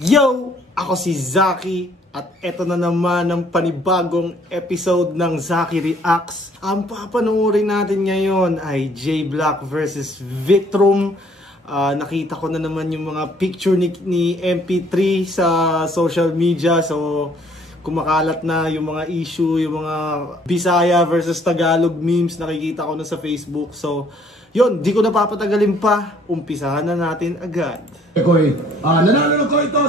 Yo! Ako si Zaki at eto na naman ang panibagong episode ng Zaki Reacts. Ang papanoorin natin ngayon ay J Black versus Vitrum. Nakita ko na naman yung mga picture ni MP3 sa social media. So kumakalat na yung mga issue, yung mga Bisaya versus Tagalog memes nakikita ko na sa Facebook. So yun, di ko napapatagalin pa. Umpisahan na natin agad. Koy, nanalo ng koy ito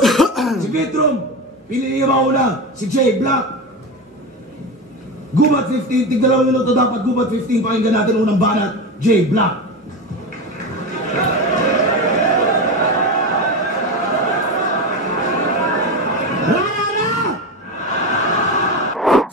si Vitrum. Piliin mo na si J Black. Gubat 15, tig 2 minuto dapat gubat 15. Pakinggan natin unang banat, J Black.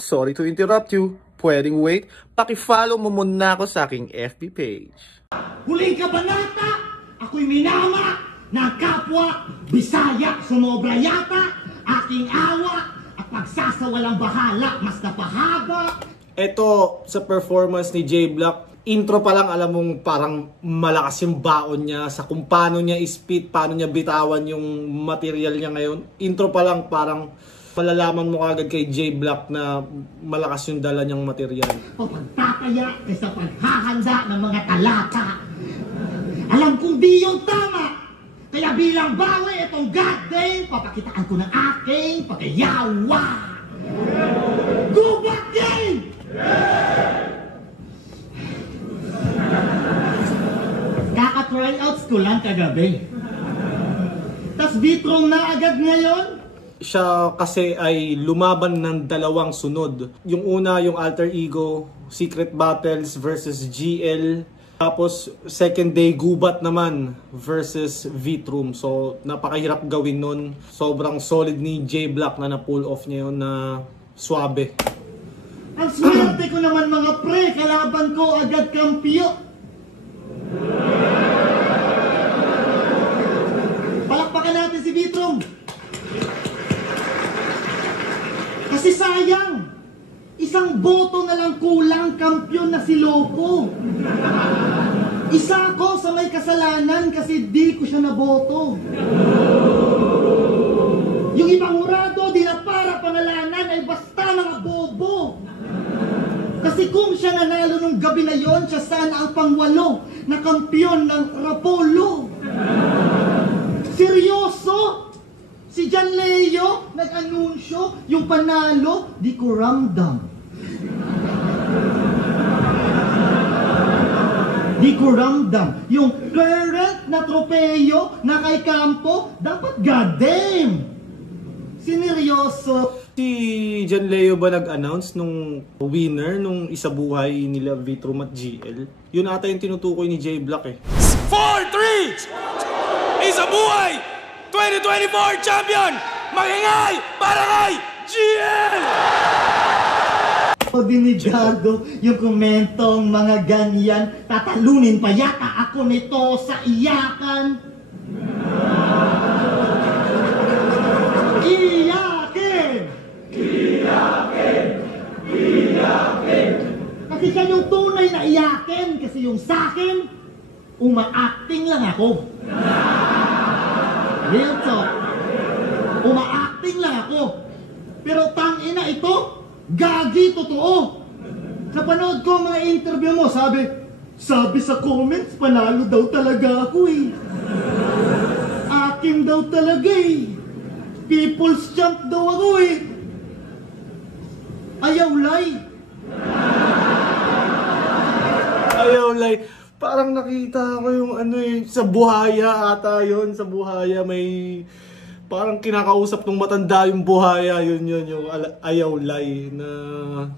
Sorry to interrupt you. Pwedeng wait. Paki-follow mo muna ako sa aking FB page. Huling kabanata, ako'y minama ng kapwa Bisaya, sumobra yata, aking awa at pagsasawalang bahala, mas napahaba. Ito sa performance ni J Black, intro pa lang alam mong parang malakas yung baon niya sa kung paano niya i-spit, paano niya bitawan yung material niya ngayon. Intro pa lang parang malalaman mo agad kay J Black na malakas yung dala niyang material. O pagtataya sa paghahanda ng mga talata. Alam kong di yung tama. Kaya bilang bawi itong goddamn, papakitaan ko ng aking pagkayawa. Gubat game! Kaka-tryouts ko lang kagabi. Tas Vitrum na agad ngayon. Siya kasi ay lumaban ng dalawang sunod. Yung una, yung Alter Ego, Secret Battles versus GL. Tapos, second day, Gubat naman versus Vitrum. So, napakahirap gawin nun. Sobrang solid ni J Black na na-pull off niya yun na swabe. Ang swerte ko naman mga pre, kalaban ko agad kampyo. Palakpakan natin si Vitrum. Kasi sayang, isang boto na lang kulang kampyon na si Loco. Isa ako sa may kasalanan kasi di ko siya naboto. Yung ibang murado, di na para pangalanan ay basta mga bobo. Kasi kung siya nanalo nung gabi na yon, siya sana ang pangwalo na kampyon ng Rapolo. Seryoso? Si John Leo nag-anunsyo yung panalo, di ko ramdam. Di ko ramdam. Yung current na tropeyo na kay Campo, dapat goddamn. Sineryoso. Si John Leo ba nag-announce nung winner nung isa buhay nila Vitrum at GL? Yun ata yung tinutukoy ni J Black eh. 4-3! Isa buhay! 2024 champion! Maingay para kay GL! Dinigado yung komentong mga ganyan, tatalunin pa yata ako nito sa iyakan. Iyakin! Iyakin! Iyakin! Kasi siya yung tunay na iyakin, kasi yung sakin, uma-acting lang ako. Real talk. Uma-acting lang ako. Pero tangina ito, gagi totoo. Napanood ko mga interview mo, sabi sa comments, panalo daw talaga ako eh. Akin daw talaga eh. People's champ daw ako eh. Ayaw lay. Ayaw lay. Parang nakita ko yung ano eh, sa buhaya ata yun. Sa buhaya may parang kinakausap ng matanda yung buhaya. Yun yung ayaw lay na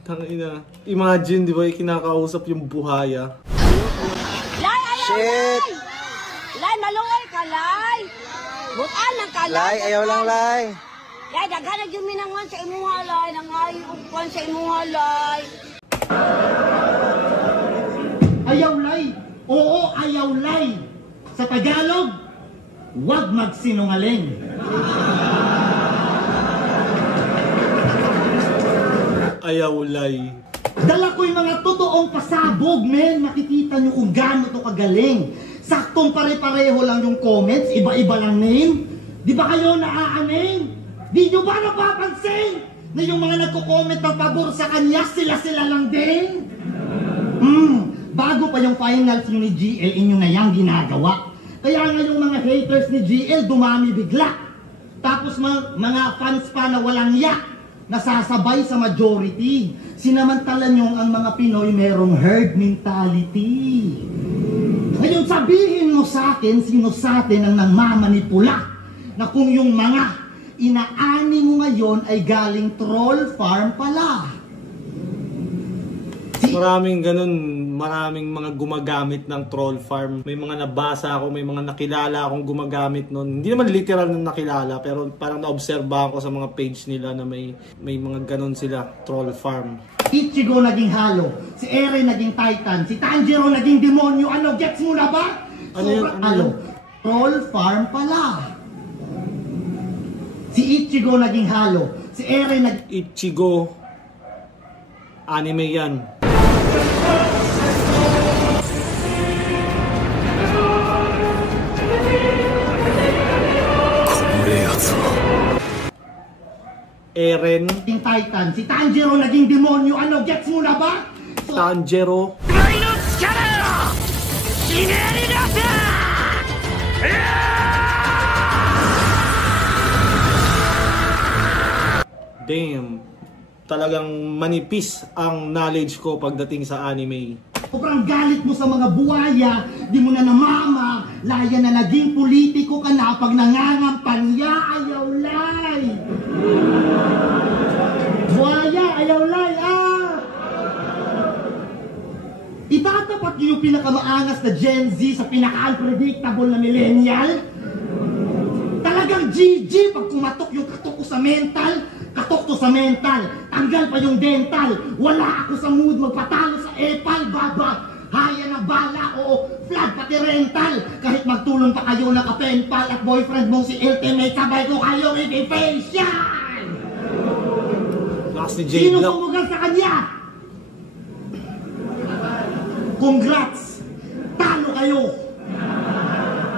tangina. Imagine di ba yung kinakausap yung buhaya. Lay, ayaw shit! Lay, malungay ka, Lay! Butan ng ka, Lay, ayaw lang, Lay! Lay, daghanag yung minanguan sa imuha, Lay. Nangayupan sa imuha, Lay. Ayaw lay. Oo, ayaw lay. Sa Tagalog, huwag magsinungaling. Ayaw lay. Dala ko yung mga totoong pasabog, men. Makikita nyo kung gaano to kagaling. Saktong pare-pareho lang yung comments, iba-iba lang name. Di ba kayo naaaning? Di nyo ba napapansin na yung mga nagko-comment ng pabor sa kanya, sila-sila lang din? Bago pa yung finals nyo ni GL, inyo na yung ginagawa. Kaya nga yung mga haters ni GL dumami bigla. Tapos mga fans pa na walang yak, nasasabay sa majority. Sinamantala nyo ang mga Pinoy merong herd mentality. Ngayon sabihin mo sa akin, sino sa atin ang nangmamanipula na kung yung mga inaani mo ngayon ay galing troll farm pala. Maraming ganun, maraming mga gumagamit ng troll farm. May mga nabasa ako, may mga nakilala akong gumagamit nun. Hindi naman literal na nakilala, pero parang naobserbahan ko sa mga page nila na may mga ganun sila, troll farm. Ichigo naging halo, si Eren naging Titan, si Tanjiro naging demonyo. Ano, gets mo na ba? Ano yun? Halo, troll farm pala. Si Ichigo naging halo, si Eren naging... Ichigo, anime yan. Eren, Titan, si Tanjiro naging demonyo. Ano, gets mo na ba? Tanjiro, damn, talagang manipis ang knowledge ko pagdating sa anime. Sobrang galit mo sa mga buwaya, di mo na namama, laya na naging politiko ka na pag nangangampanya, ayaw lay. Buwaya, ayaw lay, Itatapat niyo yung pinakamaangas na Gen Z sa pinaka-unpredictable na millennial? Talagang GG pag kumatok yung katok ko sa mental, katok to sa mental, tanggal pa yung dental, wala ako sa mood magpatalo sa epal, baba, haya na bala, oo, flag pati rental, kahit magtulong pa kayo na kapenpal at boyfriend mong si Ultimate, sabay ko kayong i-facial! Lakas ni Sino J-Block. sumugal sa kanya? Congrats! Talo kayo!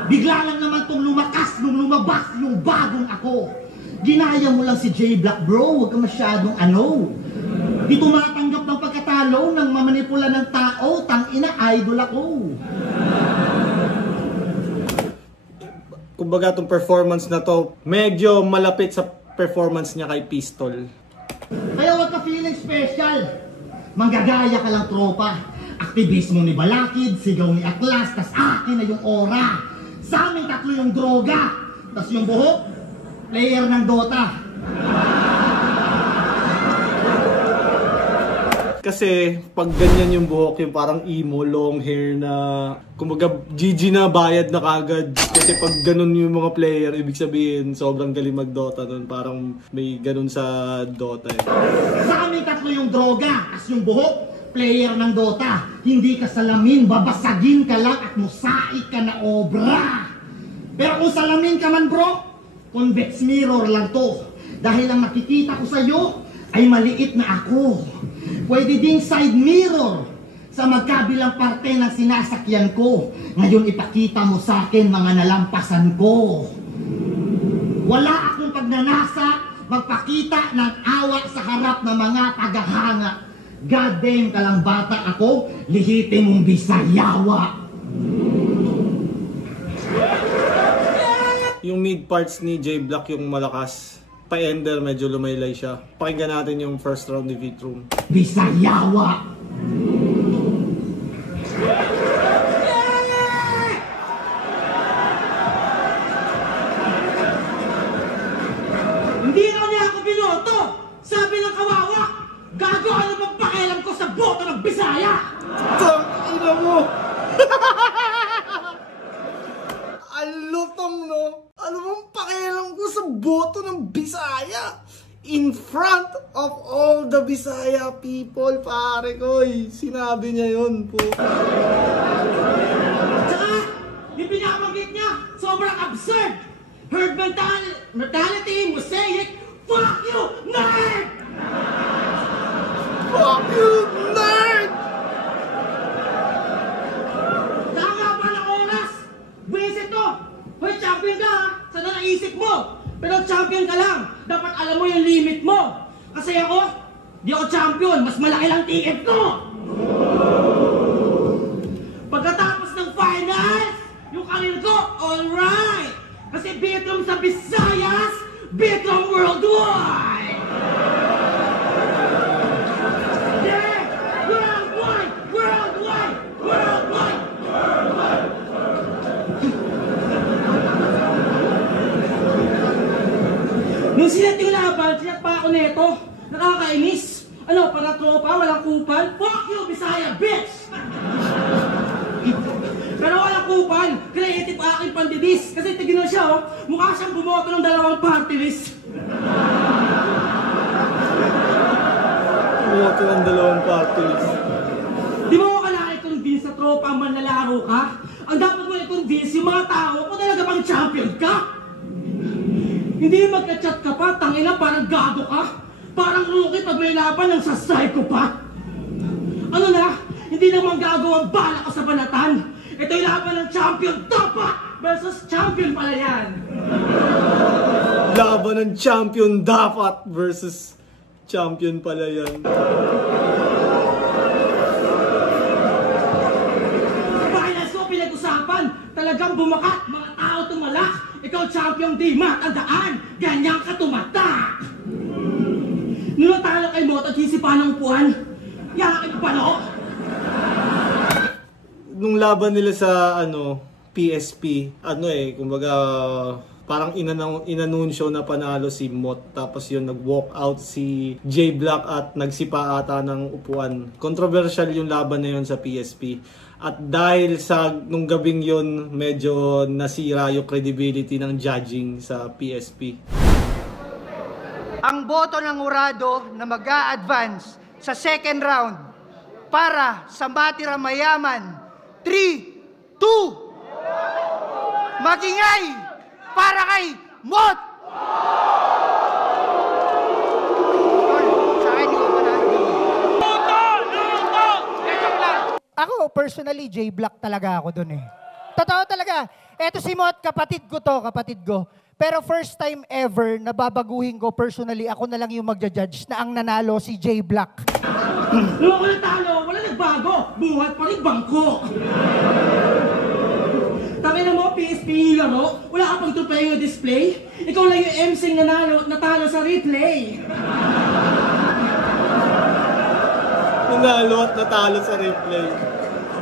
Bigla lang naman tong lumakas nung lumabas yung bagong ako. Ginaya mo lang si J-Block, bro. Huwag ka masyadong Di tumatanggap ng pagkatalo ng mamanipula ng tao. Tangina, idol ako. Kumbaga itong performance na to, medyo malapit sa performance niya kay Pistol. Kaya huwag ka feeling special. Manggagaya ka lang, tropa. Aktivismo ni Balakid, sigaw ni Atlas, tas akin na yung aura. Sa amin tatlo yung droga, tas yung buhok, player ng Dota. Kasi pag ganyan yung buhok, yung parang emo, long hair na, kumbaga GG na, bayad na kagad. Kasi pag ganun yung mga player, ibig sabihin sobrang galing mag-Dota nun. Parang may ganun sa Dota eh. Sa amin tatlo yung droga, tas yung buhok, player ng Dota. Hindi ka salamin, babasagin ka lang at musaik ka na obra. Pero kung salamin ka man, bro, convex mirror lang to. Dahil ang nakikita ko sa'yo ay maliit na ako. Pwede ding side mirror sa magkabilang parte ng sinasakyan ko. Ngayon ipakita mo sa akin mga nalampasan ko. Wala akong pagnanasa magpakita ng awa sa harap ng mga tagahanga. God damn ka lang bata ako, lihitin mong Bisayawa. Yung mid parts ni J-Block yung malakas. Pa-ender medyo lumaylay siya. Pakinggan natin yung first round ni Vitrum. Bisayawa. Hindi na niya ako binoto. Sabi ng kawawa, gago, ano bang pakialam ko sa boto ng Bisaya? Tangina mo! Alutong no? Ano bang pakialam ko sa boto ng Bisaya? In front of all the Bisaya people, pare ko. Sinabi niya yun po. Tsaka, yung pinabanggit niya, sobrang absurd. Herd mentality, mosaic, fuck you, nerd! Fuck you, nerd! Tama pa ng oras! Wisit to! Hoy, champion ka ha! Sana naisip physique mo. Pero champion ka lang. Dapat alam mo yung limit mo. Kasi ako, di ako champion. Mas malaki lang ticket ko. Pagkatapos ng finals, yung career ko, alright. Kasi Bitrom sa Visayas, Bitrom worldwide. Yeah! Worldwide! Worldwide! Worldwide! Nung silat yung laban, silat pa ako neto. Nakakainis. Ano, para tropa, walang kupal? Fuck you, Bisaya, bitch! Pero walang kupal. Creative aking pandidis. Kasi tignan siya, oh. Mukha siyang bumoto ng 2 party list. Bumoto ng 2 party list. Di mo ka na-convince sa tropa ang manlalaro ka? Ang dapat mo i-convince yung mga tao kung talaga bang champion ka? Hindi magka-chat ka pa, tangina parang gago ka. Parang rookie pag may laban ng sasay ko pa. Ano na? Hindi naman gago ang bala ko sa banatan. Ito yung laban ng champion dapat versus champion pala yan. Laban ng champion dapat versus champion pala yan. Finals ko pinag-usapan. Talagang bumakat, mga tao tumalak. Ikaw champion di matandaan. Ganyan ka tumatak. Nung natalo kay Moto, sisipa ng upuan. Yan ang ipapalo. Nung laban nila sa PSP, kumbaga parang inanunsyo na panalo si Mot, tapos yun nag-walk out si J Black at nagsipa ata ng upuan. Controversial yung laban na yun sa PSP. At dahil sa nung gabing yun, medyo nasira yung credibility ng judging sa PSP. Ang boto ng Urado na mag-a-advance sa second round para sa Matira Mayaman. 3, 2, magingay para kay Mot! Sa akin, hindi ko Ako, personally, J Black talaga ako dun eh. Totoo talaga. Eto si Mot, kapatid ko to, kapatid ko. Pero first time ever, nababaguhin ko personally, ako na lang yung magja-judge na ang nanalo si J Black. Nung ako natalo, wala nagbago. Buhat pa rin bangko. Tangin na mo, PSP laro, wala ka pang tupay yung display. Ikaw lang yung MC nanalo at natalo sa replay. Nanalo at natalo sa replay.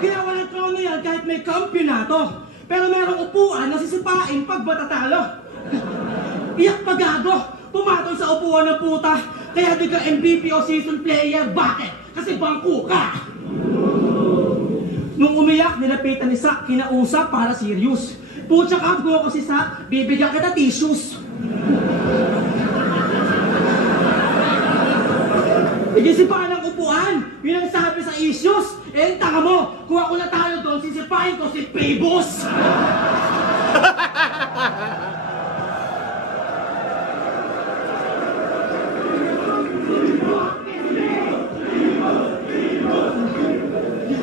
Ginawa ng trono yan kahit may kampyonato. Pero merong upuan na sisipain pag matatalo. Iyak pagago, pumatol sa upuan ng puta. Kaya di ka MVP o season player. Bakit? Kasi bangko ka. Nung umiyak, nilapitan ni Sak, kinausap para serious. Putya ka, go ko si Sak, bibigyan kita tissues. Igisipahan ng upuan, yun ang sabi sa issues. Eh, tanga mo, kung ako natalo doon, sisipahin ko si Pebos.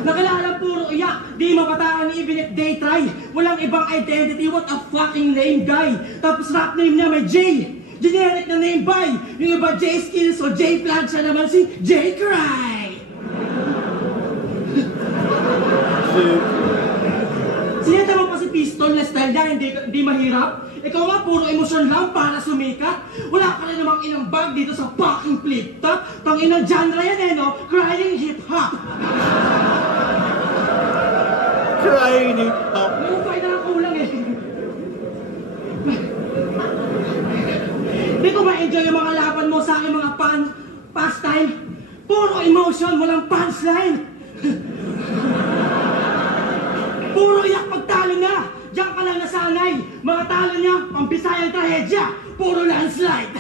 Nakilala puro iyak, di mapataan even if they try. Walang ibang identity, what a fucking name guy. Tapos rap name niya may J. Generic na name by. Yung iba J Skills o J Plancha naman si J Cry. Sinenta mo pa si Piston na style niya, hindi mahirap. Ikaw nga, puro emosyon lang para sumikat. Wala ka rin namang inambag dito sa fucking flip top. Tanginang genre yan eh, no? Crying hip-hop. Crying hip-hop. Lupay na lang kulang eh. Di ko ma-enjoy yung mga laban mo sa aking mga pastime. Puro emotion, walang punchline. Puro iyak pagtalo na. Diyan ka lang nasanay. Mga talo niya, pampisayang trahedya. Puro landslide.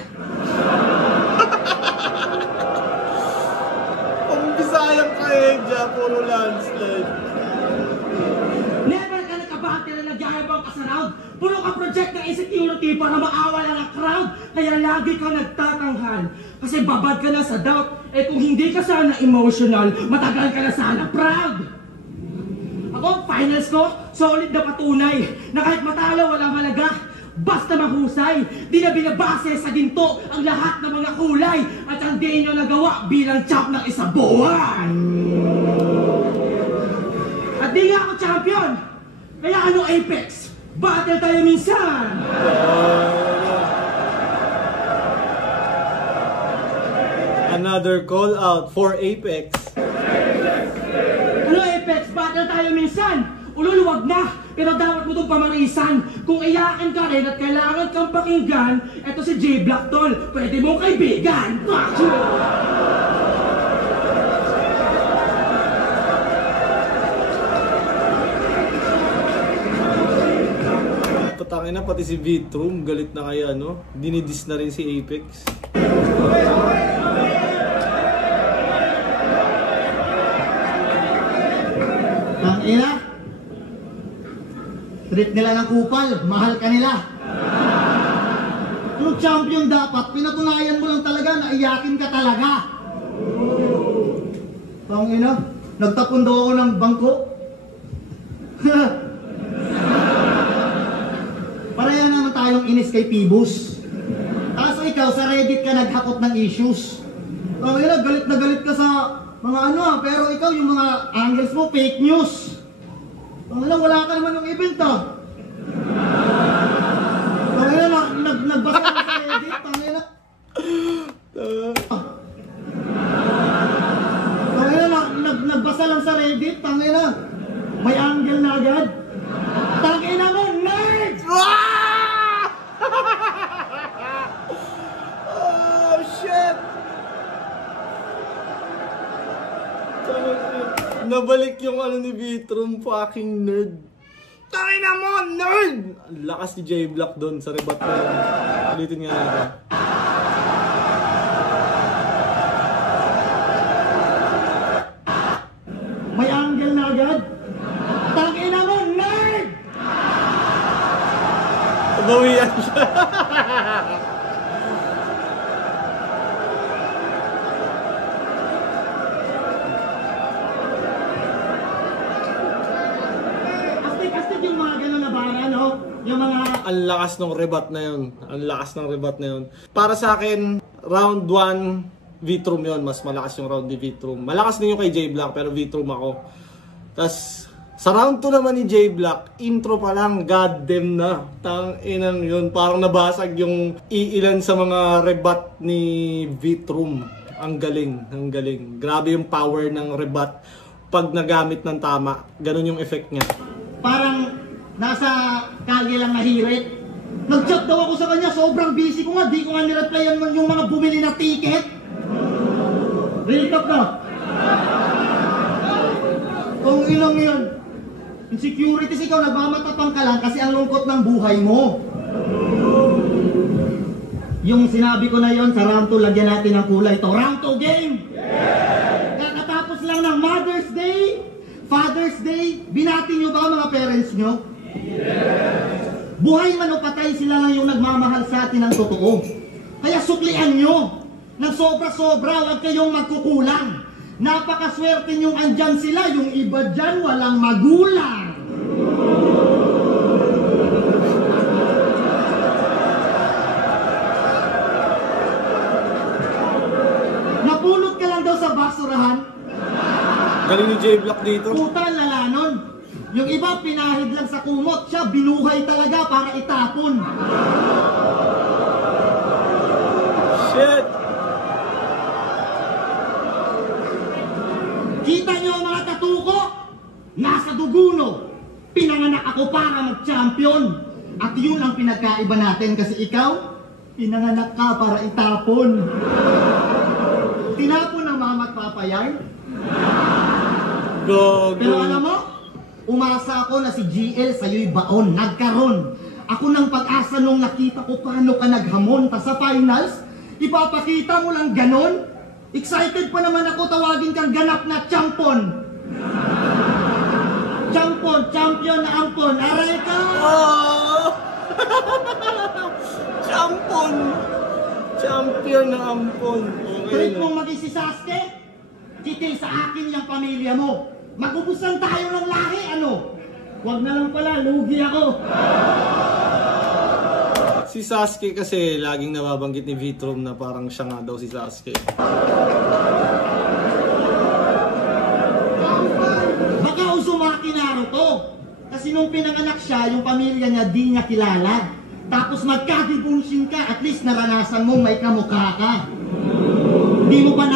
Pampisayang trahedya, puro landslide. Never ka nakabate na nagyayabang ka sa round. Puro ka project ng insecurity para maawala ng crowd. Kaya lagi ka nagtatanghal. Kasi babad ka na sa doubt. Eh kung hindi ka sana emotional, matagal ka na sana proud. Ako, finals ko, solid na patunay na kahit matalo, walang halaga. basta mahusay. Di na binabase sa ginto ang lahat ng mga kulay at ang di nyo nagawa bilang champ ng isang buwan. At di nga ako champion. Kaya ano Apex? Battle tayo minsan! Another call out for Apex. Ano Apex? Battle tayo minsan! Ululuwag na! Pero dapat mo itong pamarisan. Kung iyakin ka rin at kailangan kang pakinggan, eto si J Black tol. Pwede mong kaibigan! Patangin na, pati si Vitrum, galit na kaya, no? Dinidis na rin si Apex. Ang ina, trip nila ng kupal, mahal ka nila. Yung champion dapat, pinatunayan mo lang talaga na iyakin ka talaga. Ang ina, nagtapon daw ako ng bangko. Pareha naman tayong inis kay Pibus. Kaso ikaw sa Reddit ka naghakot ng issues. Ang ina, galit na galit ka sa mga ano pero ikaw yung mga angles mo, fake news. Ang ina, wala ka naman yung event Ang ina, nagbasa ka sa Reddit. Ang ina. Ang ina, nagbasa lang sa Reddit. Ang ina, may angle na agad. Tangina mo, nerd! Oh, shit! Nabalik yung ano ni Vitrum, fucking nerd. Tangina mo, nerd! Ang lakas ni J Black doon sa rebat na yun. Ulitin nga natin. May angle na agad. Tangina mo, nerd! Bawian siya. Astig yung mga gano'n na bara, no? Yung mga... Ang lakas ng rebat na yun. Ang lakas ng rebat na yun. Para sa akin, round 1, Vitrum yun. Mas malakas yung round ni Vitrum. Malakas din yung kay J Black, pero Vitrum ako. Tapos, sa round 2 naman ni J Black, intro pa lang, goddamn na. Tanginang yun, parang nabasag yung iilan sa mga rebat ni Vitrum. Ang galing, ang galing. Grabe yung power ng rebat pag nagamit ng tama. Ganun yung effect niya. Parang nasa kalye lang nahirit. Nag-chat daw ako sa kanya, sobrang busy ko nga, di ko nga nireplyan yung mga bumili na ticket. Real talk na. Kung ilang yan. Insecurities, ikaw nagmamatapang ka lang kasi ang lungkot ng buhay mo. Yung sinabi ko na yon sa round 2, lagyan natin ng kulay to. Round 2 game! Kakatapos lang ng Mother's Day, Father's Day, binati nyo ba mga parents nyo? Buhay man o patay, sila lang yung nagmamahal sa atin ng totoo. Kaya suklian nyo ng sobra-sobra, huwag kayong magkukulang. Napakaswerte nyong andyan sila, yung iba dyan walang magulang. Napulot ka lang daw sa basurahan. Galing ni J Black dito. Puta, lalanon. Yung iba pinahid lang sa kumot, siya binuhay talaga para itapon. Shit! Kita nyo ang mga tattoo ko? Nasa duguno. Pinanganak ako para mag-champion. At yun ang pinagkaiba natin kasi ikaw, pinanganak ka para itapon. Tinapon ng mama at papa yan. Pero alam mo, umasa ako na si GL sa'yo'y baon, nagkaroon. Ako ng pag-asa nung nakita ko paano ka naghamon. Ta sa finals, ipapakita mo lang ganon. Excited pa naman ako tawagin kang ganap na champon. Champon, champion na ampon. Aray ka! Oh! Champon! Champion na ampon. Okay Trip na. mong maging si Sasuke? Kitil sa akin yung pamilya mo. Magubusan tayo ng lahi, ano? Huwag na lang pala, lugi ako. Si Sasuke kasi laging nababanggit ni Vitrum na parang siya nga daw si Sasuke. Baka Uzumaki Naruto. Kasi nung pinanganak siya, yung pamilya niya di niya kilala. Tapos magkagibungshin ka, at least naranasan mo may kamukha ka. Di mo pa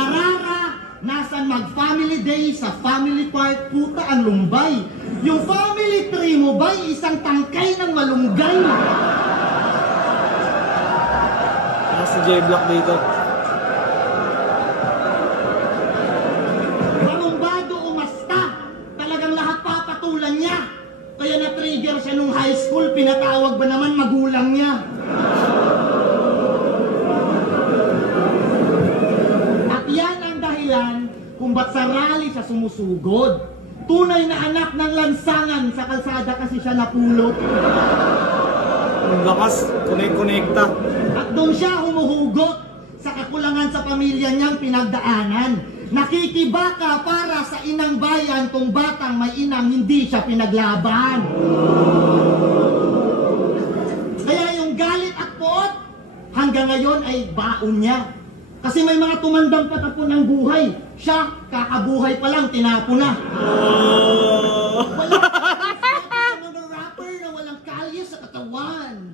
nasan mag-family day sa family park, puta ang lumbay. Yung family tree mo ba, isang tangkay ng malunggay. Si J-Block dito. Marumbado umasta. Talagang lahat papatulan niya. Kaya na-trigger siya nung high school, pinatawag ba naman magulang niya. At yan ang dahilan kung ba't sa rally siya sumusugod. Tunay na anak ng lansangan, sa kalsada kasi siya napulot. Ang lakas, connect-connecta. At doon siya humuhugot sa kakulangan sa pamilya niyang pinagdaanan. Nakikibaka para sa inang bayan tong batang may inang hindi siya pinaglaban. Kaya yung galit at poot hanggang ngayon ay baon niya. Kasi may mga tumandang patapon ng buhay. Siya, kakabuhay pa lang, tinapo na. Walang mga rapper na walang kalye sa katawan.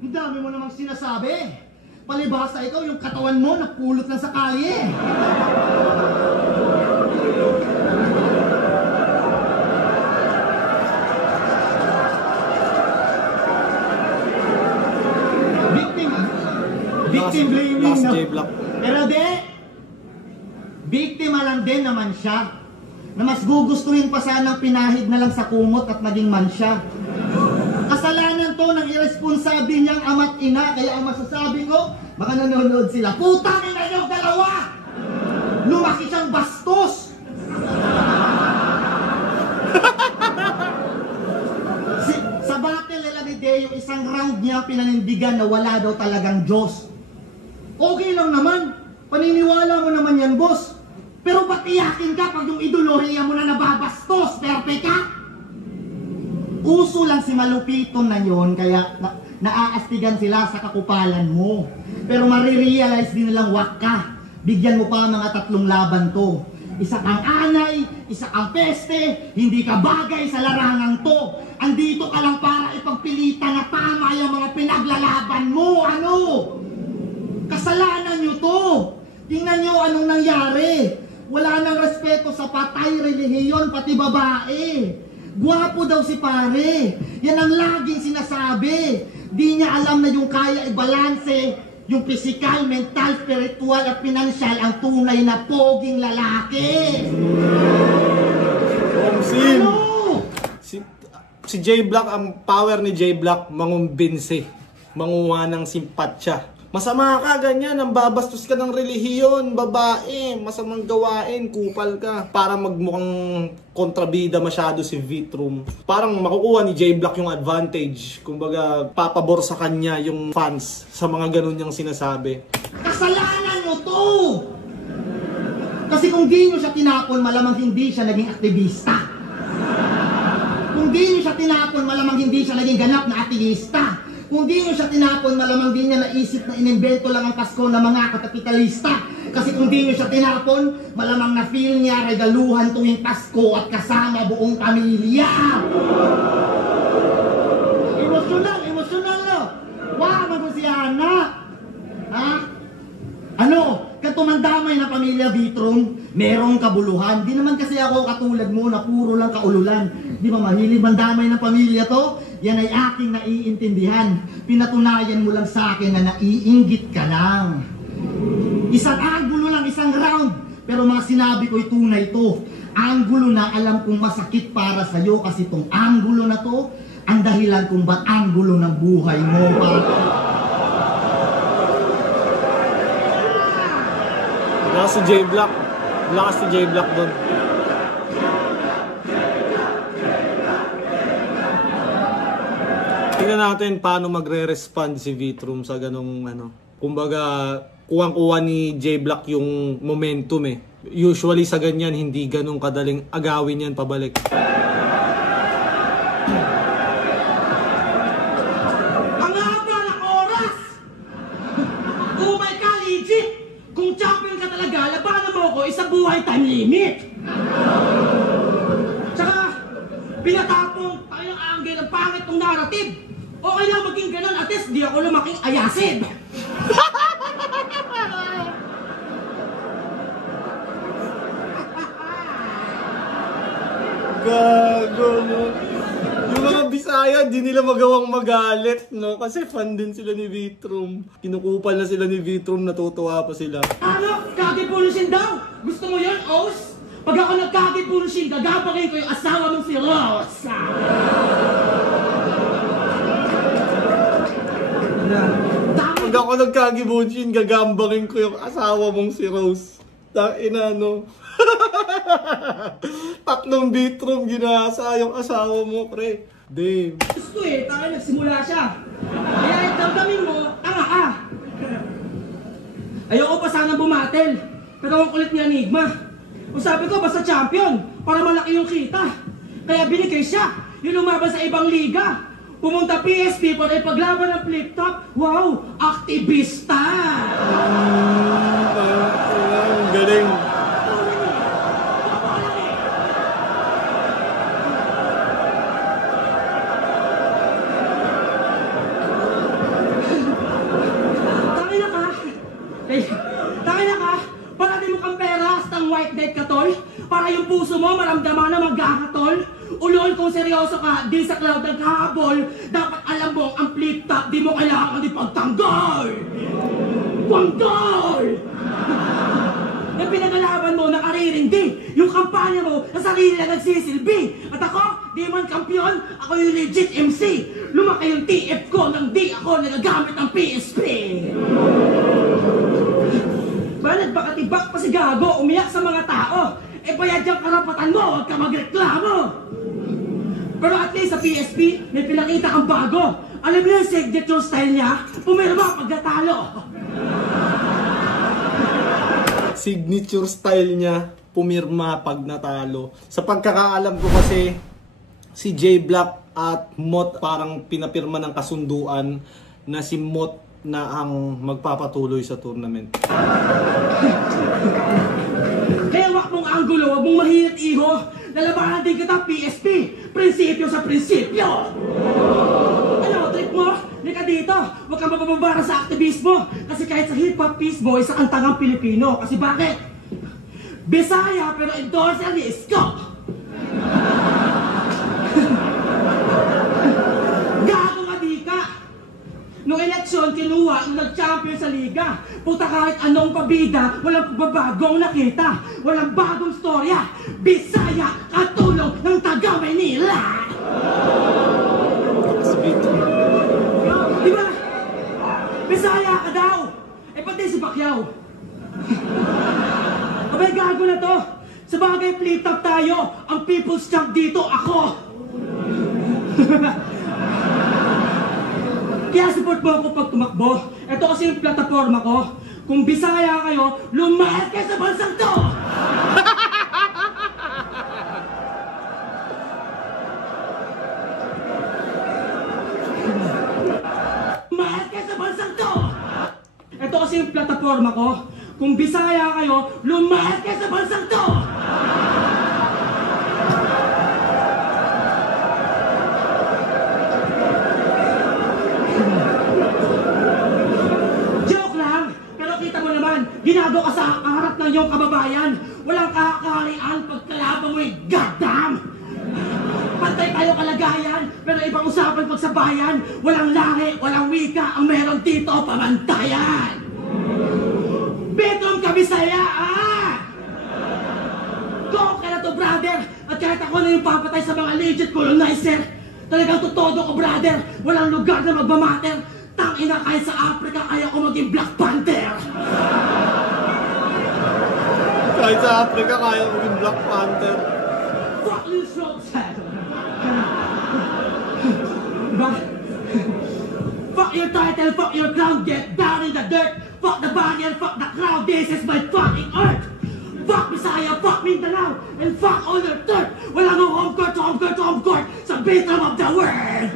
Ang dami mo namang sinasabi. Palibhasa ikaw, yung katawan mo napulot lang sa kalye. Victim blaming, Last no? J-Block. Pero di, biktima lang din naman siya. Na mas gugustuhin pa sanang pinahid na lang sa kumot at naging man siya. Kasalanan to ng irresponsable niyang ama't ina. Kaya ang masasabi ko, baka nanonood sila, putang ina niyo dalawa! Lumaki siyang bastos! Sa battle nila ni Deo, isang round niya pinanindigan na wala daw talagang Diyos. Okay lang naman. Paniniwala mo naman yan, boss. Pero ba't iyakin ka pag yung idolohiya mo na nababastos? Perfect ka? Uso lang si Malupito na yon, kaya naaastigan sila sa kakupalan mo. Pero marirealize din nilang wak ka. Bigyan mo pa mga 3 laban to. Isa kang anay, isa kang peste, hindi ka bagay sa larangang to. Andito ka lang para ipagpilitan na tama yung mga pinaglalaban mo. Ano? Kasalanan nyo to. Tingnan nyo anong nangyari. Wala nang respeto sa patay, relihiyon, pati babae. Gwapo daw si pare. Yan ang laging sinasabi. Di niya alam na yung kaya i-balanse, yung physical, mental, spiritual at financial ang tunay na poging lalaki. Ano? Si J-Block, ang power ni J-Block, mangumbinsi. Manguha ng simpatsya. Masama ka, ganyan, ang babastos ka ng relihiyon, babae, masamang gawain, kupal ka. Para magmukhang kontrabida masyado si Vitrum. Parang makukuha ni J-Block yung advantage. Kumbaga, papabor sa kanya yung fans sa mga ganun niyang sinasabi. Kasalanan nyo to! Kasi kung di nyo siya tinapon, malamang hindi siya naging aktivista. Kung di nyo siya tinapon, malamang hindi siya naging ganap na aktivista. Kung di nyo siya tinapon, malamang di niya naisip na inimbento lang ang Pasko ng mga kapitalista. Kasi kung di nyo siya tinapon, malamang na-feel niya regaluhan tuwing Pasko at kasama buong pamilya. Emosyonal, no? Wow, magusiyana. Ha? Ano? Katumandamay na pamilya Vitrum, merong kabuluhan. Di naman kasi ako katulad mo na puro lang kaululan. Di ba mahilig mandamay ng pamilya to? Yan ay aking naiintindihan. Pinatunayan mo lang sa akin na naiinggit ka lang. Isang anggulo lang, isang round. Pero mga sinabi ko'y tunay to. Anggulo na alam kong masakit para sa'yo kasi itong anggulo na to, ang dahilan kung ba't anggulo ng buhay mo. Lakas si J-Block. Lakas si J-Block doon. Tingnan natin paano magre-respond si Vitrum sa ganong kumbaga, kuwang-kuha ni J-Block yung momentum eh. Usually sa ganyan, hindi ganong kadaling agawin yan pabalik. Ang haba ng oras! Umay ka, legit! Kung champion ka talaga, labanan mo ko isang buhay time limit! Tsaka, pinatapong tayo ng angle ng pangit ng narrative. Okay lang maging ganun, at least di ako lumaking ayasin. Gago, no? Yung mga Bisaya, di nila magawang magalit, no? Kasi fan din sila ni Vitrum. Kinukupal na sila ni Vitrum, natutuwa pa sila. Ano? Kakipunusin daw? Gusto mo yun, Os? Pag ako nagkakipunusin, gagapagin ko yung asawa mong si Rose. Pag ako nagkagibunshin, gagambangin ko yung asawa mong si Rose. Ina, no? Tatlong Vitrum, ginasa yung asawa mo, pre. Damn. Gusto tayo nagsimula siya. Kaya damdamin mo, tanga ka. Ayoko pa sana bumatel. Pero ang kulit ni Enigma. Kung sabi ko, basta champion, para malaki yung kita. Kaya binigay siya. Yung lumaban sa ibang liga. Pumunta PSP para ipaglaban ng flip top. Wow, aktivista! Galing. Tangina ka! Parating mo kang pera sa white dead ka, tol? Para yung puso mo maramdaman na magkakatol? Ulol kung seryoso ka, di sa cloud nagkahabol. Dapat alam mo, ang flip top, di mo kailangan ipagtanggol! Wanggol! Yung pinagalaban mo, nakaririndi. Yung kampanya mo, na sarili na nagsisilbi. At ako, di man kampiyon, ako yung legit MC. Lumaki yung TF ko nang di ako nagagamit ng PSP. Ba, nagpakatibak pa si Gago, umiyak sa mga tao. Bayad yung karapatan mo, huwag ka magreklamo. Pero at least sa PSP, may pinakita kang bago. Alam mo yung signature style niya, pumirma pag natalo. Signature style niya, pumirma pag natalo. Sa pagkakaalam ko kasi, si J Black at Mot parang pinapirma ng kasunduan na si Mot na ang magpapatuloy sa tournament. Hewak mong anggulo, huwag mong mahilit iho. Lalabanan din kita PSP, prinsipyo sa prinsipyo. Ano, trip mo? Lika dito, huwag kang mababara sa aktivismo. Kasi kahit sa hip-hop peace boy, isa kang tangang Pilipino. Kasi bakit? Bisaya pero endorser ni Isko. Gago nga di ka. Nung eleksyon, kinuha nung nag-champion sa liga. Puta kahit anong pabida, walang pagbabagong nakita. Walang bagong storya. Bisaya, katulong ng taga Maynila. Diba? Bisaya ka daw. Pati si Pacquiao. Abay, gago na to. Sa bagay, flip top tayo. Ang people's champ dito, ako. Kaya support mo ako pag tumakbo. Ito kasi yung plataforma ko. Kung Bisaya kayo, lumayas kayo sa bansang to! Lumayas kayo sa bansang to! Ito kasi yung plataforma ko. Kung Bisaya kayo, lumayas kayo sa bansang to! Ginagawa ka sa harap ng iyong kababayan. Walang kakaharian pagkalaban mo yung goddamn! Pantay tayo kalagayan, pero ibang usapan pag sa bayan. Walang lahi, walang wika, ang meron dito pamantayan! Betong kabisaya, ah! Go ka na to, brother! At kahit ako na yung papatay sa mga legit colonizer, talagang tutodo ko, brother! Walang lugar na magbamater! Tangina kahit sa Africa, kaya ko maging Black Panther! Kahit sa Africa, kaya ko maging Black Panther. Fuck you, Strokes! Diba? Fuck your title, fuck your crown, get down in the dirt! Fuck the barrier, fuck the crowd, this is my fucking earth! Fuck Bisaya, fuck Mindanao, and fuck all your dirt! Wala nang home court to home court to home court sa Vitrum of the world!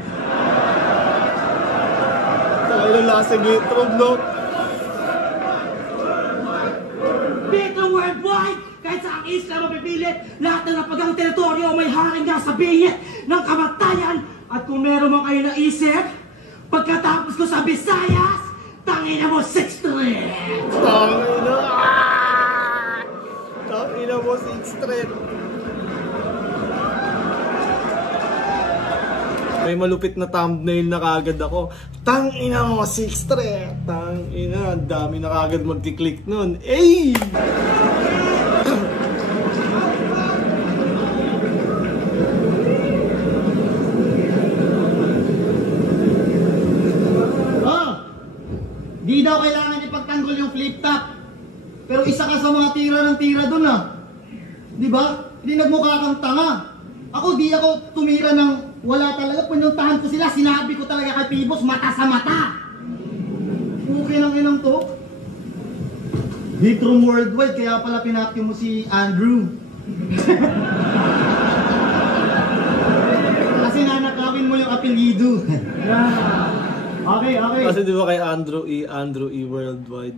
Tayo lang si Vitrum, no? isla mapipilit. Lahat na napagang teritoryo may haring nga sa bingit ng kamatayan. At kung meron mo kayo naisip, pagkatapos ko sa Visayas, tangina mo 6 Street! Tangina mo 6 Street! May malupit na thumbnail na kagad ako. Tangina mo 6 Street! Tangina, dami na kagad magkiklik nun. Ey! Di daw kailangan ipagtanggol yung flip top. Pero isa ka sa mga tira ng tira dun Di ba? Hindi nagmukha kang tanga. Ako di ako tumira ng wala talaga. Pinuntahan ko sila. Sinabi ko talaga kay Pibos, mata sa mata. Okay lang inang to. Vitrum Worldwide, kaya pala pinakyo mo si Andrew. Kasi nanakawin mo yung apelyido. Okay. Kasi di ba kay Andrew E Worldwide?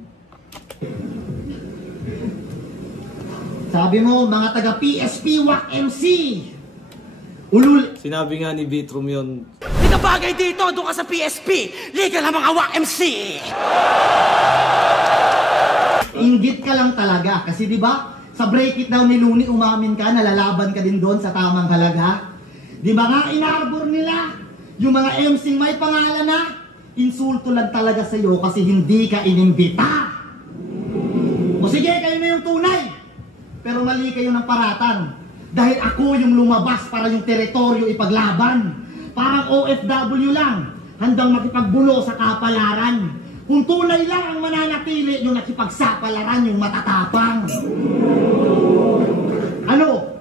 Sabi mo, mga taga PSP WAC MC. Ulul. Sinabi nga ni Vitrum yun. Di ka bagay dito, doon ka sa PSP. Liga lang mga WAC MC. Inggit ka lang talaga. Kasi di ba sa break it down ni Looney, umamin ka, nalalaban ka din doon sa tamang halaga. Di ba nga, inarbor nila yung mga MC may pangalan na insulto lang talaga sa iyo kasi hindi ka inimbita. O sige, kayo na yung tunay. Pero mali kayo ng paratan. Dahil ako yung lumabas para yung teritoryo ipaglaban. Parang OFW lang, handang makipagbulo sa kapalaran. Kung tunay lang ang mananatili, yung nakipagsapalaran, yung matatapang. Ano?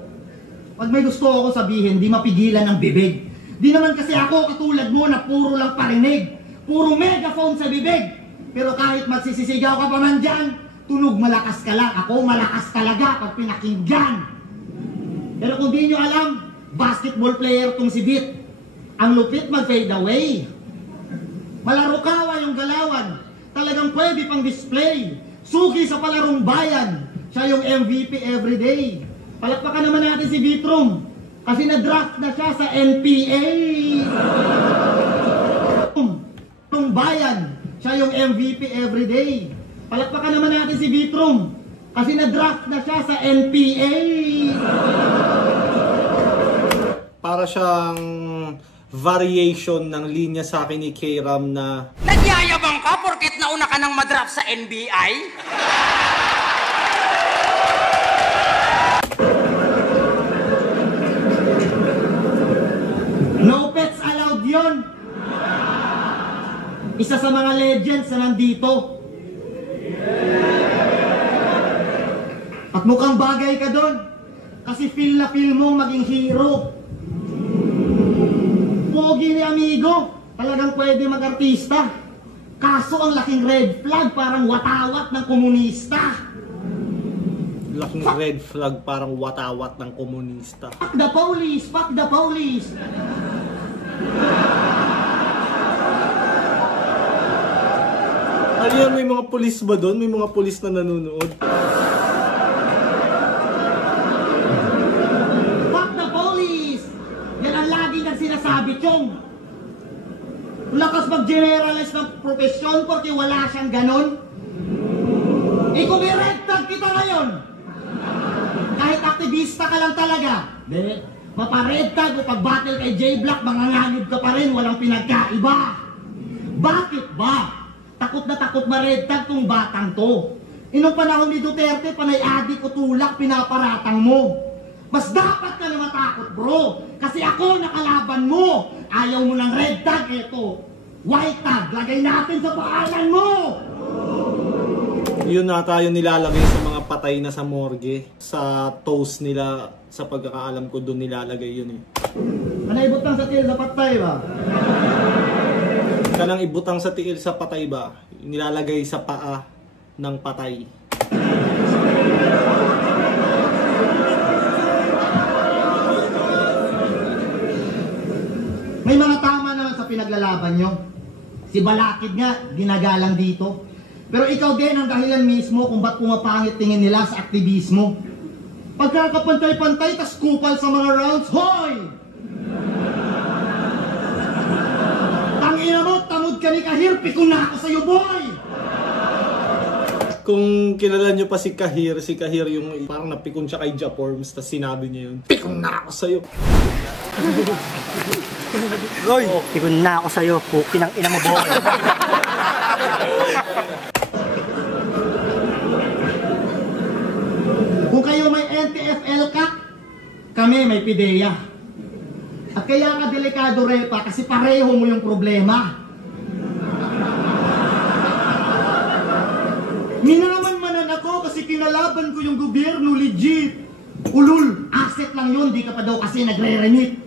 Pag may gusto ako sabihin, di mapigilan ng bibig. Di naman kasi ako katulad mo na puro lang parinig. Puro megaphone sa bibig. Pero kahit magsisisigaw ka pa man dyan, tunog malakas ka lang. Ako malakas talaga pag pinakinggan. Pero kung di nyo alam, basketball player tong si Bit. Ang lupit mag-fade away. Malarukawa yung galawan. Talagang pwede pang display. Suki sa palarong bayan. Siya yung MVP everyday. Palakpakan naman natin si Vitrum. Kasi na-draft na siya sa NPA. Bayan, siya yung MVP everyday. Palakpakan naman natin si Vitrum kasi na-draft na siya sa NPA. Para siyang variation ng linya sa akin ni K-Ram na Nagyayabang ka porket nauna ka ng madraft sa NBI? No pets allowed yun. Isa sa mga legends na nandito. At mukhang bagay ka doon. Kasi feel na feel mo maging hero. Pogi ni amigo. Talagang pwede mag-artista. Kaso ang laking red flag parang watawat ng komunista. laking red flag, parang watawat ng komunista. Fuck the police! Fuck the police! Ano yan, may mga pulis ba doon? May mga pulis na nanonood? Fuck the police! Yan ang lagi nang sinasabi, Chong. Lakas mag-generalize ng profesyon porque wala siyang ganon. Kung may red tag kita ngayon, kahit aktivista ka lang talaga, mapa-red tag o pag-battle kay J-Block, manganganib ka pa rin, walang pinagkaiba. Bakit ba? Takot na takot ma-red tag tong batang to. Inong panahon ni Duterte, panay adik o tulak, pinaparatang mo. Mas dapat ka na matakot, bro. Kasi ako nakalaban mo. Ayaw mo ng red tag, eto. White tag, lagay natin sa pangalan mo. Yun na tayo nilalagay sa mga patay na sa morgue. Sa toast nila, sa pagkakaalam ko doon nilalagay yun eh. Manaibot lang sa tiil sa patay ba? Kanang ibutang sa tiil sa patay ba? Nilalagay sa paa ng patay. May mga tama naman sa pinaglalaban nyo. Si Balakid nga, ginagalang dito. Pero ikaw din ang dahilan mismo kung ba't pumapangit tingin nila sa aktivismo. Pagkakapantay-pantay, tas kupal sa mga rounds, hoy! Tangina mo, tamod ka ni Kahir, pikon na ako sa'yo, boy! Kung kilala nyo pa si Kahir yung parang napikon siya kay Japorms, tapos sinabi niya yun, pikon na ako sa'yo. Roy! Pikon na ako sa'yo, pinang ina mo, boy. Kung kayo may NTFL ka, kami may PIDEA. At kaya ka delikado, Repa, kasi pareho mo yung problema. Minamanan ako kasi kinalaban ko yung gobyerno, legit. Ulul, asset lang yun, di ka pa daw kasi nagre-remit.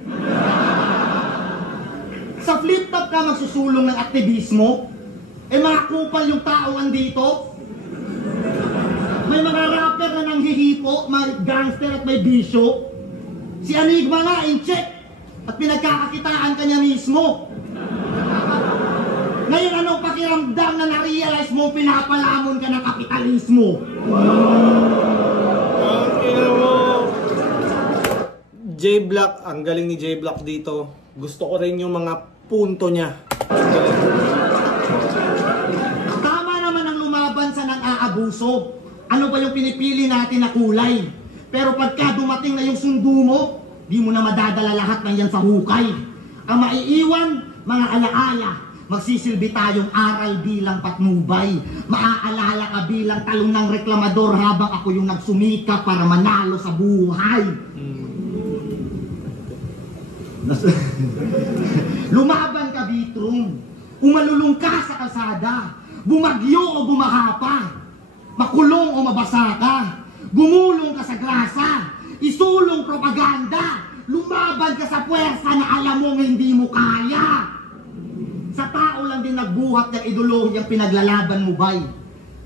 Sa flip top ka magsusulong ng aktivismo, mga kupal yung tao andito. May mga rapper na nanghihipo, may gangster at may bisyo. Si Enigma nga, in check. At pinagkakakitaan ka niya mismo. Ngayon, anong pakiramdam na na-realize mo pinapalamon ka ng kapitalismo? J-Block, ang galing ni J-Block dito. Gusto ko rin yung mga punto niya. Tama naman ang lumaban sa nang-aabuso. Ano ba yung pinipili natin na kulay? Pero pagka dumating na yung sundo mo, di mo na madadala lahat ng yan sa hukay. Ang maiiwan, mga alaala, magsisilbi tayong aral bilang patnubay. Maaalala ka bilang talong ng reklamador habang ako yung nagsumika para manalo sa buhay. Lumaban ka, Bitrum. Umalulong ka sa kalsada. Bumagyo o bumaha pa. Makulong o mabasa ka, gumulong ka sa grasa, isulong propaganda, lumaban ka sa puwersa na alam mong hindi mo kaya. Sa tao lang din nagbuhat ng ideolohiyang pinaglalaban mo, bay.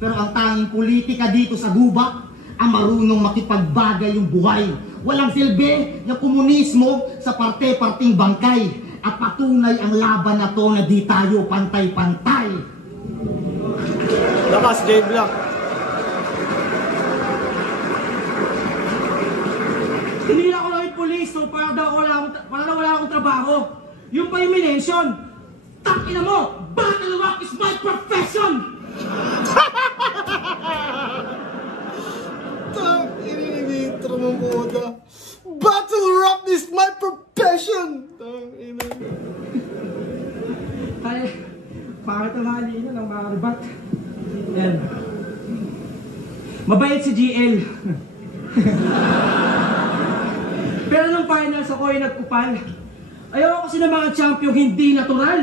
Pero ang tanging politika dito sa gubat, ang marunong makipagbagay yung buhay. Walang silbi yung komunismo sa parte-parting bangkay. At patunay ang laban na to na di tayo pantay-pantay. Lakas, J-Block. Tinira ko lang yung police, so para daw wala akong trabaho. Yung pa yung minention, tangina mo, battle rap is my profession! Battle rap is my profession! Ay, bakit ang halina ng mga ribat? Yan. Mabait si GL. Pero nung finals ako ay nagkupal. Ayaw kasi ng mga champion hindi natural.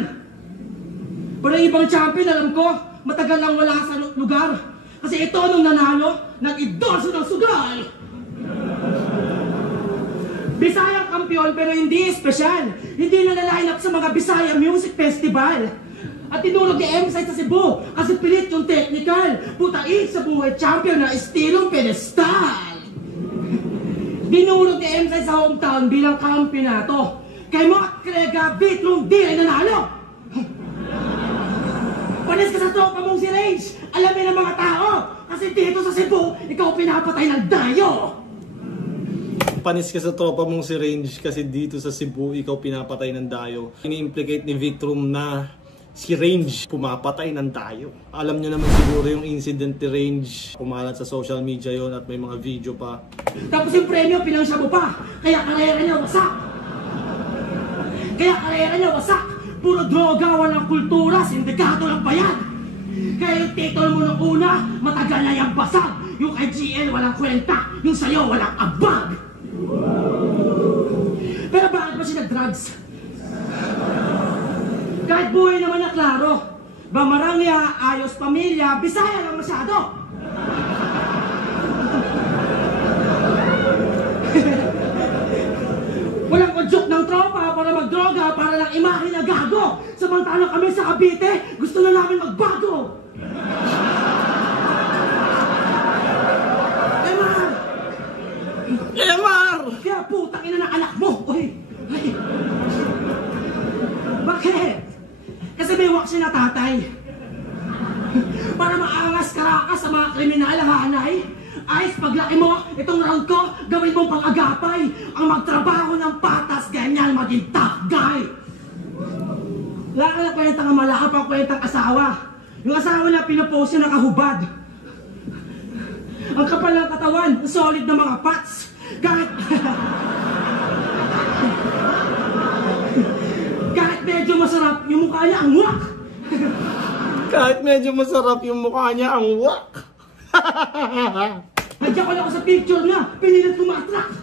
Pero yung ibang champion, alam ko, matagal lang wala sa lugar. Kasi ito nung nanalo, nag-endorso ng sugal. Bisayang kampiyon pero hindi espesyal. Hindi na na-line up sa mga Bisaya Music Festival. At tinulog ni M-Side sa Cebu kasi pilit yung technical. Putain sa buhay champion na estilong pedestal. Dinulog ni M-Side sa hometown bilang kampyonato. Kay Mot Krega, Bitrum, di ay nanalo. Panis ka sa tropa mong si Range. Alamin ng mga tao. Kasi dito sa Cebu, ikaw pinapatay ng dayo. Panis ka sa tropa mong si Range kasi dito sa Cebu, ikaw pinapatay ng dayo. Ini-implicate ni Victrum na si Range pumapatay ng dayo. Alam nyo naman siguro yung incident ni Range. Kumalat sa social media yon at may mga video pa. Tapos yung premyo, pinansya mo pa. Kaya karera niya wasak. Puro droga, walang kultura, sindikato ng bayan. Kaya yung titol mo nung una, matagal na yung basag. Yung kay GL walang kwenta, yung sa'yo walang abag. Pero bakit ba siya nag-drugs? Kahit buhay naman na klaro, Bamarangya, ayos pamilya, Bisaya lang masyado. Walang kudyok ng tropa para magdroga para lang imahe na gago. Samantala kami sa Cavite, gusto na namin magbago. Emar! Kaya putang ina ng anak mo! Uy! Ay. Bakit? Kasi may wak siya na tatay. Para maangas karakas sa mga kriminal, hanay. Ice, paglaki mo, itong round ko, gawin mong pang-agapay. Ang magtrabaho ng patas, ganyan maging tough guy. Wala ka na kwentang amala, ka pang kwentang asawa. Yung asawa na pinapost niya nakahubad. Ang kapal ng katawan, solid na mga pats. Kahit medyo masarap, yung mukha niya ang wak. Kahit medyo masarap yung mukha niya, ang wak. Nandiyan ko lang ako sa picture niya, pinilit ko ma-attract.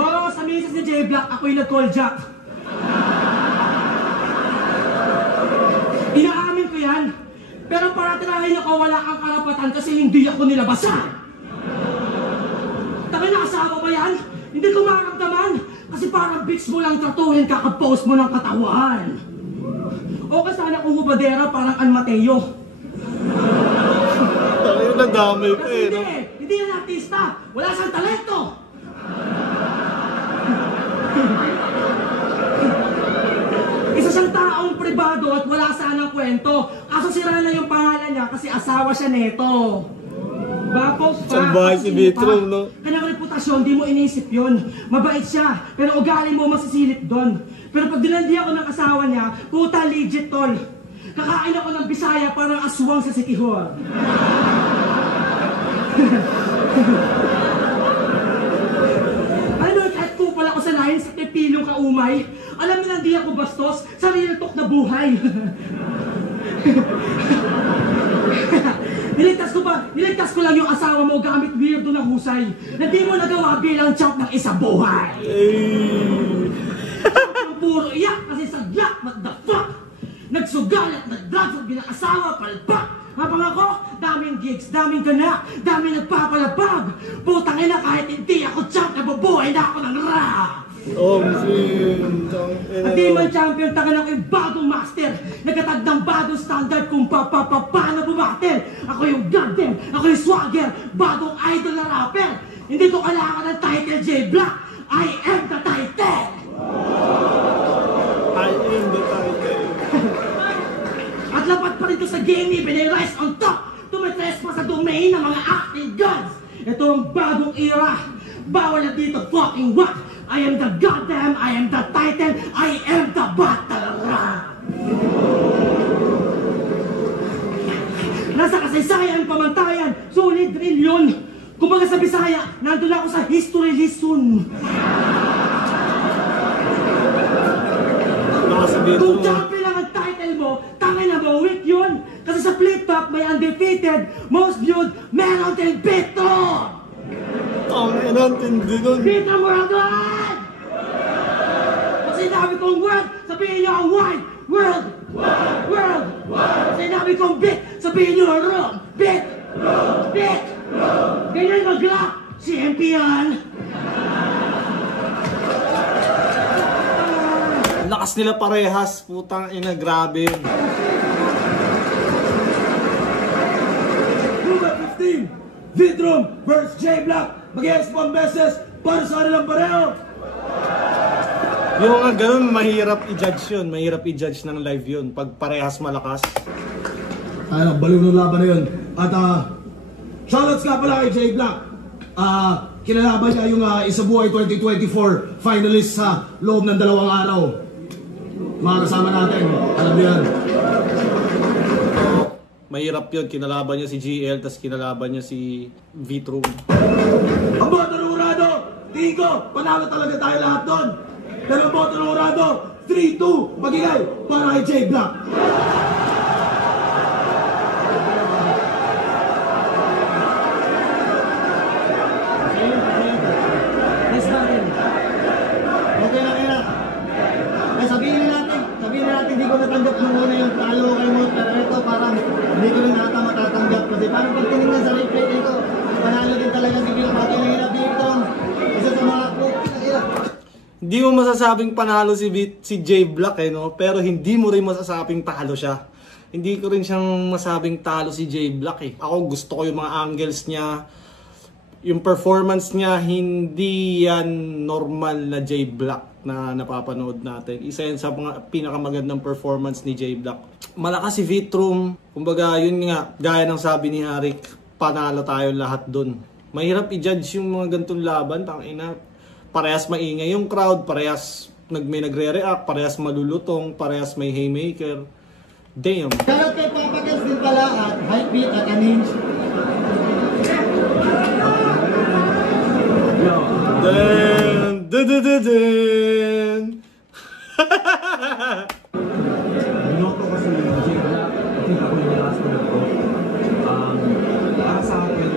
Oo, sa misis ni J-Black, ako'y nag-call Jack. Inaamin ko yan, pero para tirahin ako, wala kang karapatan kasi hindi ako nilabasan. Taka na, asawa ba yan? Hindi ko maramdaman kasi parang bitch mo lang tratuhin kakapost mo ng katawan. O kasana kung hubadera parang An Mateo. Tayo na damay pa Kasi eh. No? hindi yan artista. Wala siyang talento. Isa siyang taong pribado at wala sanang kwento. Kaso sira na yung pangalan niya kasi asawa siya neto. Bapos pa. Salbahay si Vitrum, no? Kanyang reputasyon, di mo inisip yun. Mabait siya, pero ugali mo masisilip doon. Pero pag dinandi ako ng asawa niya, puta legit tol. Kakain ako ng Bisaya parang aswang sa City Hall. Ano, kahit kupal ako sa lahin sa pipilong kaumay, alam mo lang di ako bastos, sarili tok na buhay. Niligtas ko lang yung asawa mo gamit weirdo na husay na di mo nagawa bilang champ ng isa buhay. Ang puro iyak kasi saglat, what the fuck? Nagsugal at nag-drugs at binakasawa, palpak. Habang ako, daming gigs, daming gana, daming nagpapalapag. Putang ina kahit hindi ako champ, nabubuhay na ako ng rap. At di man champion, taga na ko yung bagong master. Nagkatag ng bagong standard kung paano bumater. Ako yung goddamn, ako yung swagger, bagong idol na rapper. Hindi ko kailangan ng title J-Black. I am the title. I am the title. At lapat pa rin to sa game ni rise on top. Tumitres pa sa domain ng mga acting gods. Ito ang bagong era. Bawal na dito fucking whack. I am the goddamn, I am the title, I am the battle rap. Nasa kasaysayan, pamantayan, solid rin yun. Kumbaga sa Bisaya, nandun ako sa history lesson. Kung champion lang ang title mo, tangin na mo, weak yun. Kasi sa flip top, may undefeated, most viewed, meron din Petro. Ang inantindi nun. Petro worldwide! Pag sinabi kong world, sabihin nyo ang wide. World! World! Pag sinabi kong bit, sabihin nyo ang wrong. Bit! Bit! Ganyan mag-lock. CMP yan. Lakas nila parehas, putang ina, grabe yun. Lugar 15, Vitrum vs. J-Black. Mag-expand beses para sa kanilang pareho. Yung nga ganun, mahirap i-judge yun. Mahirap i-judge ng live yun pag parehas malakas. Ano, baliw ng laban na yun. At shoutouts nga pala kay J-Black. Kinalaban niya yung Isabuhay 2024 finalist sa loob ng 2 araw. Mga kasama natin, alam niyo yan. Mahirap yun, kinalaban niya si GL, tas kinalaban niya si Vitrum. Ang boto ng Urado, tingin ko, panalo talaga tayo lahat doon. Pero ang boto ng Urado, 3-2, magigay para kay J-Black. Okay lang yan. Ay, sabihin na natin, hindi ko natanggap nung una yung talo kay Mo, pero ito parang hindi ko rin matatanggap kasi parang pag tinignan sa replay ito, panalo din talaga si Bill Makinira dito. Isa sa mga Hindi mo masasabing panalo si J-Black eh, no? Pero hindi mo rin masasabing talo siya. Hindi ko rin siyang masabing talo si J-Black eh. Ako gusto ko yung mga angles niya. Yung performance niya, hindi yan normal na J-Black na napapanood natin. Isa yan sa mga pinakamagandang performance ni J-Black. malakas si Vitrum. Kumbaga, yun nga, gaya ng sabi ni Harik, panalo tayo lahat dun. Mahirap i-judge yung mga gantong laban, tangina. Parehas maingay yung crowd, parehas may nagre-react, parehas malulutong, parehas may haymaker. Damn. Shoutout kay Papa Gans din pala at Hypebeat at Aninj. Dan, Binoto ko si Jay Black, kasi ako yung last ko. Para sa akin,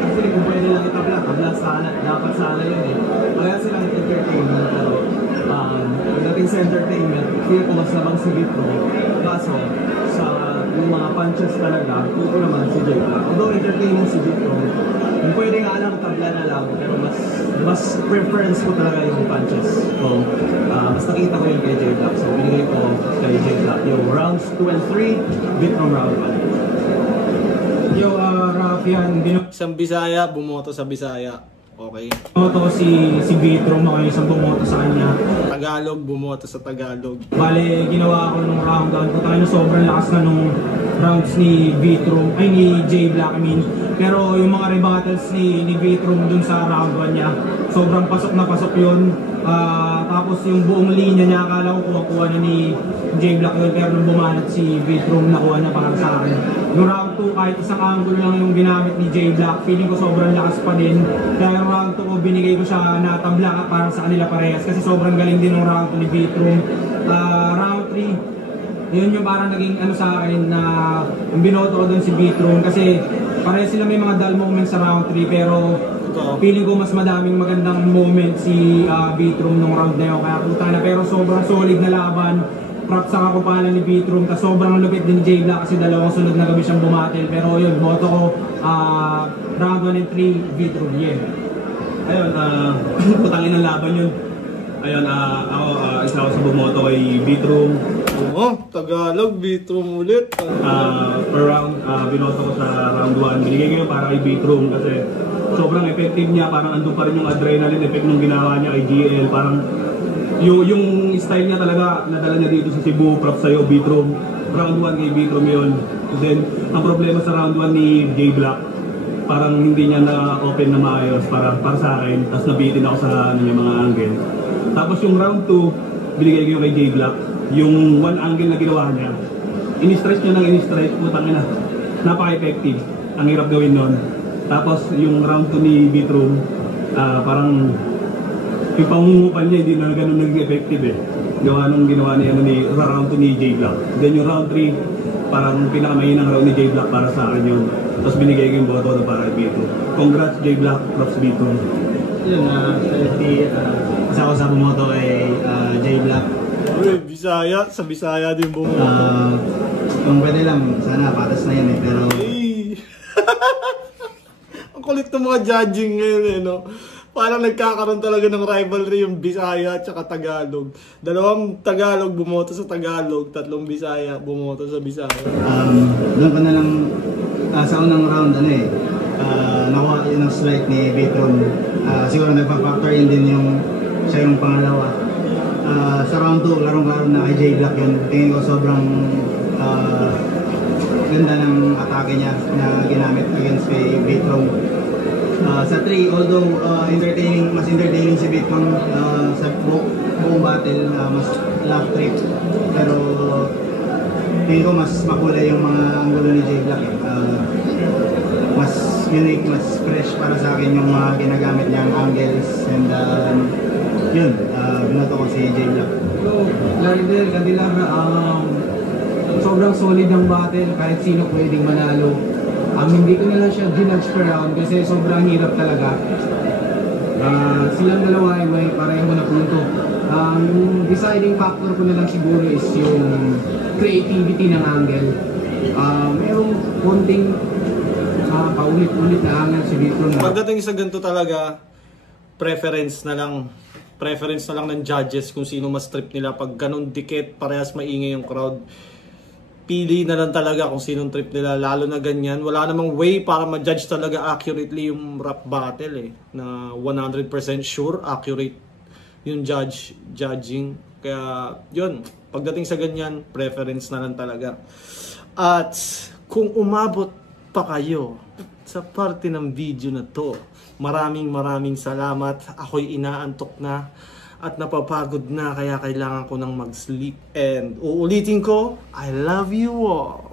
actually kung pwede lang itabla sana, dapat sana yun eh. Kaya silang entertainment, pero pagdating sa entertainment, feel ko mas labang si Vito. Kaso, sa yung mga punches talaga, feel ko naman si Jay Black. Although entertaining si Vito, kung pwede nga lang tabla na lang, pero mas preference ko talaga yung punches. So, mas nakita ko yun kay Jay Black. So, binigay ko kay Jay Black yung rounds 2 and 3, beat from round 1. Yo, Rafian, Isang Bisaya, bumoto sa Bisaya. Okay. binoto ko si Vitrum, ako yung isang bumoto sa kanya. Tagalog, bumoto sa Tagalog. Bale, ginawa ko nung round down. Tayo sobrang lakas na nung rounds ni Vitrum, ay ni Jay Black, I mean. Pero yung mga rebuttals ni Vitrum dun sa round 1 niya, sobrang pasok na pasok yun. Tapos yung buong linya niya, akala ko kuha na ni Jay Black yun, pero nung bumanat si Vitrum, nakuha niya para sa akin. Yung round 2, kahit isang angulo lang yung ginamit ni Jay Black, feeling ko sobrang lakas pa din. Kaya yung round 2 ko, binigay ko siya na tabla para sa kanila parehas, kasi sobrang galing din yung round 2 ni Vitrum. Round 3, yun yung parang naging ano sa akin na yung binoto ko dun si Vitrum, kasi parehas sila may mga dull moments sa round 3, pero feeling ko mas madaming magandang moment si Vitrum nung round na yun. Kaya puta na, pero sobrang solid na laban. Props sa kakupalan ni Vitrum, tas sobrang lupit din ni Jay Black kasi dalawang sunod na gabi siyang bumatil. Pero yun, boto ko round 1 and 3, Vitrum, yeah. Ayun, putangin ng laban yun. Ayun, ako, isa ako sa bumoto kay Vitrum. Oo, Tagalog, Vitrum ulit. Per round, binoto ko sa round 1. Binigay ko yun para kay Vitrum kasi sobrang effective niya. Parang andun pa rin yung adrenaline effect nung ginawa niya kay GL. Parang yung style niya talaga, nadala niya dito sa Cebu. Props sa'yo, Vitrum. Round 1 kay Vitrum yun. And then, ang problema sa round 1 ni Jay Black, parang hindi niya na-open na maayos para sa akin. Tapos nabitin ako sa mga angle. Tapos yung round 2, binigay ko yung kay Jay Black. Yung one angle na ginawa niya, in-stretch niya ng in-stretch, putang ina. Napaka-effective. Ang hirap gawin nun. Tapos yung round 2 ni Vitrum, parang yung pangungupan niya hindi na ganun naging effective eh. Gawa nung ginawa niya ni round 2 ni Jay Black. Then yung round 3, parang pinakamahinang round ni Jay Black para sa akin yun. Tapos binigay ko yung boto para kay Vitrum. Congrats Jay Black, props Vitrum. Yun, isa ko sa bumoto kay Jay Black. Uy, Bisaya, sa Bisaya din bumoto. Kung pwede lang, sana patas na yan eh, pero... Ang kulit ng mga judging ngayon eh, no? Parang nagkakaroon talaga ng rivalry yung Bisaya at saka Tagalog. Dalawang Tagalog bumoto sa Tagalog, tatlong Bisaya bumoto sa Bisaya. Doon ko na lang sa unang round, nakuha yun ang slight ni Vitrum. Siguro nagpa-factor in din yung siya yung pangalawa. Sa round 2, larong-laro na kay Jay Black yun. Tingin ko sobrang ganda ng atake niya na ginamit against kay Vitrum. Sa 3, although mas entertaining si Vitrum sa buong battle, mas laugh trip. Pero tingin ko mas makulay yung mga anggulo ni Jay Black. Mas unique, mas fresh para sa akin yung mga ginagamit niyang angles. And yun, binoto ko si Jay Black. So, Laridel, Cadillac, sobrang solid ng battle, kahit sino pwedeng manalo. Hindi ko na lang siya ginudge per round kasi sobrang hirap talaga. Silang dalawa ay may pareho na punto. Yung deciding factor ko na lang siguro is yung creativity ng angle. Merong konting paulit-ulit na angle si Vitrum. Pagdating sa ganito talaga, preference na lang ng judges kung sino mas trip nila. Pag ganun dikit, parehas maingay yung crowd, pili na lang talaga kung sinong trip nila, lalo na ganyan. Wala namang way para ma-judge talaga accurately yung rap battle eh, na 100% sure accurate yung judging. Kaya yun, Pagdating sa ganyan, preference na lang talaga. At kung umabot pa kayo sa parte ng video na to, maraming salamat. Ako'y inaantok na at napapagod na, kaya kailangan ko nang mag-sleep. And uulitin ko, I love you all.